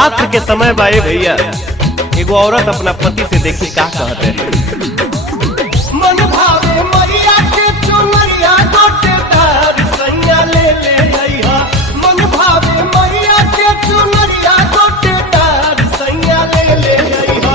नवरात्र के समय बाए भैया एगो औरत अपना पति से देखी का कहते हैं। मन भावे मैया के चुनरिया गोटेदार सैया ले ले अइहा। मन भावे मैया के चुनरिया गोटेदार सैया ले ले अइहा।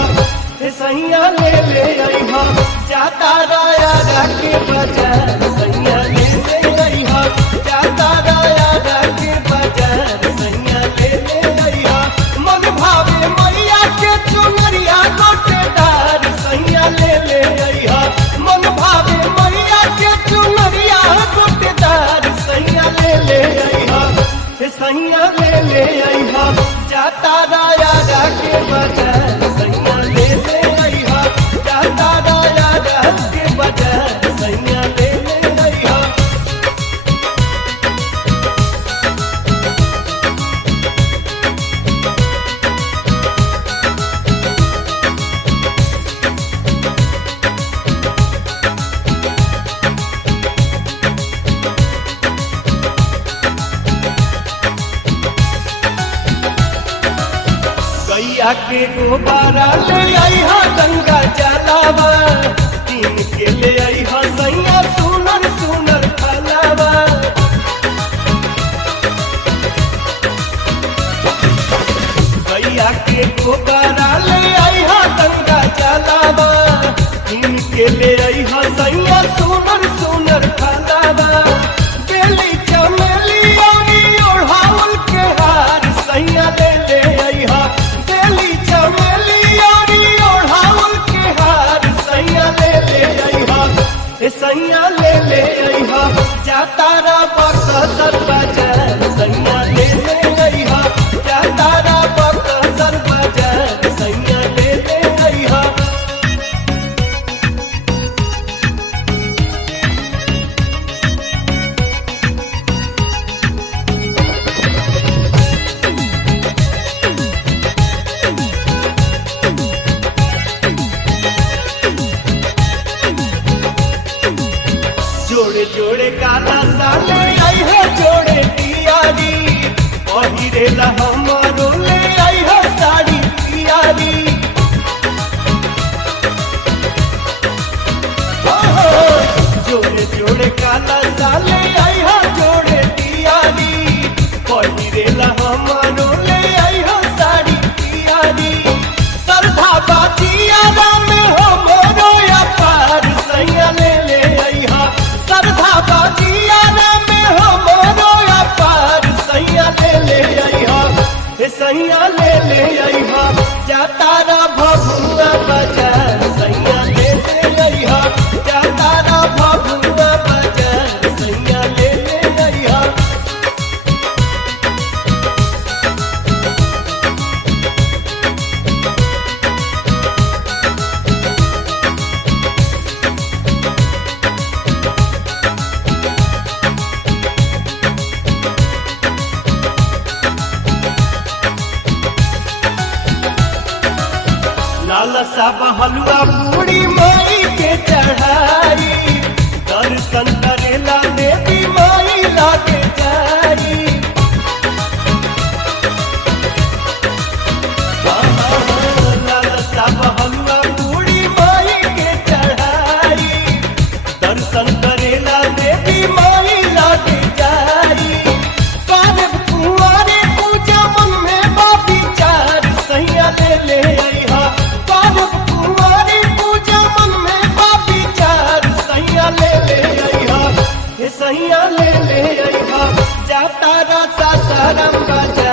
हे सैया ले ले अइहा। जाता राया के बाजार सैया ले ले अइहा। जाता राया के बाजार सैया ले ले अइहा। मन भावे मैया के चुनरिया गोटेदार सैया ले ले अइहा। मन भावे मैया के चुनरिया गोटेदार सैया ले ले अइहा। हे सैया ले ले अइहा। जाता राया के बाजार सैया ले ले अइहा। जाता राया के बाजार सैया ले ले अइहा। गैया के गोबारा ले अइहा। गंगा जलावा तीन के ले अइहा। सैया सुनर सुनर फलावा। गैया के गोबारा ले अइहा। गंगा जलावा तीन के ले अइहा। सैया सुनर सुनर फलावा। बेली चमेली औरी ओढ़ाउल के हार सैया ले ले अइहा। बेली चमेली औरी ओढ़ाउल के हार सैया ले ले अइहा। हे सैया ले ले अइहा। जाता रा बक्सर बाजार सैया ले ले अइहा। जाता रा बक्सर बाजार सैया ले ले अइहा। जोड़े जोड़े काला साले आई है। जोड़े पियारी पहिरेला हमारो ले आई है। साड़ी पियारी जोड़े जोड़े काला साले आई है। जोड़े पियारी पहिरेला हमारो ले आई है। साड़ी पियारी सरधा बाजियारा में हो मोरो अपार सैया ले ले अइहा। सरधा बाजियारा में हो मोरो अपार सैया ले ले अइहा। हे सैया ले ले अइहा। जाता रा भभुआ बाजार सैया ले ले अइहा। जाता रा भभुआ बाजार सैया ले ले अइहा। लालसा हलवा पूरी माई के चढ़ाई। दर्शन करेला देवी माई लागे जाई। लालसा हलवा पूरी माई के चढ़ाई। दर्शन करेला देवी माई लागे जाई। पारब कुंवारे पूजा मन में बाबी चार सैया ले ले अइहा। पारब कुंवारी पूजा मन में बाबी चार सैया ले ले अइहा। हे सैया ले ले अइहा। जाता रा सासाराम बाजार